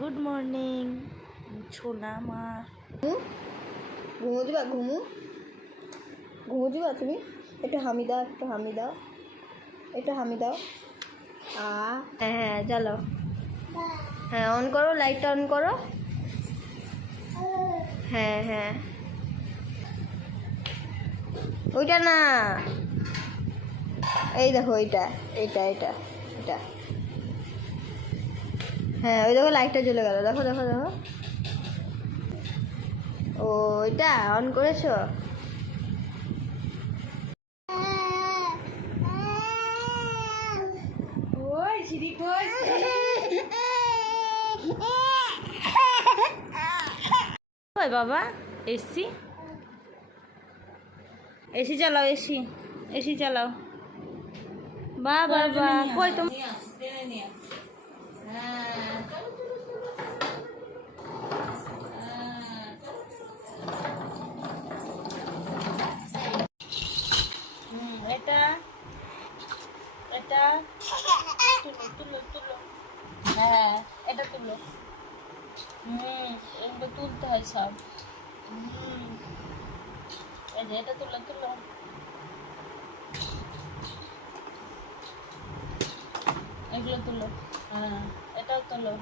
Good morning ছোনা মা। ঘুমো দিবা ঘুমো দিবা তুমি? একটু হামি দাও, একটু হামি দাও, একটু হামি দাও। হ্যাঁ হ্যাঁ চলো, হ্যাঁ অন করো, লাইটটা অন করো। হ্যাঁ হ্যাঁ ওইটা না, এই দেখো এইটা এইটা এটা এটা। হ্যাঁ ওই দেখো লাইটটা জ্বলে গেল, দেখো দেখো দেখো। ও ওইটা অন করেছো? ওই বাবা এসি এসি চালাও, এসি এসি চালাও। বা বাবা কই তুমি? এটা এটা তুলো তুলো তুলো, হ্যাঁ এটা তুলো। এগুলো তুলতে হয় সব। এই যে এটা তুলো তুলো, এগুলো তুলো, হ্যাঁ এটাও তুলো।